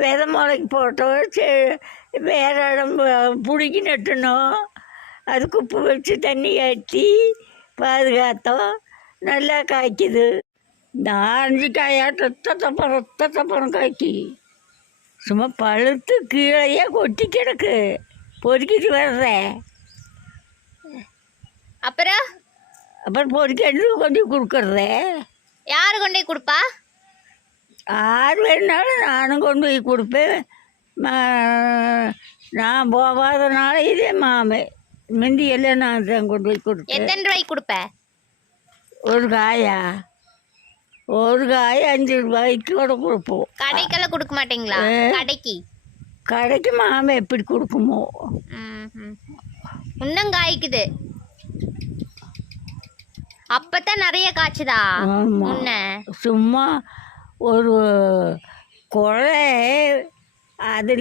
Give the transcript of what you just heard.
விதை முளைக்கு போட்டோம், வேறு இடம் பிடுங்கி நட்டணும். அதுக்கு உப்பு வச்சு தண்ணி காய்ச்சி பாதுகாத்தோம், நல்லா காய்க்குது. இந்த ஆரஞ்சு காயாட்ட ரத்தப்பறம் காய்க்கி சும்மா பழுத்து கீழேயே கொட்டி கிடக்கு, பொறுக்கிட்டு வர்றேன். அப்புறம் பொறுக்கிட்டு கொண்டு கொடுக்குறதே. யார் கொண்டு போய் கொடுப்பா? யார் வேணுனாலும் நானும் கொண்டு போய் கொடுப்பேன். நான் போகாதனால இதே மாமே முந்தி எல்லாம் நான் தான் கொண்டு போய் கொடுப்பேன். எத்தனை ரூபாய்க்கு கொடுப்பேன்? ஒரு காயா, ஒரு காய் 5 ரூபாய்க்கு கூட கொடுப்போம். கடைக்கெல்லாம் கொடுக்க மாட்டீங்களா? கடைக்கு மாமே எப்படி கொடுக்குமோ. இன்னும் காய்க்குது, அப்பத்தான் நிறைய காய்ச்சுதா? சும்மா ஒரு குழை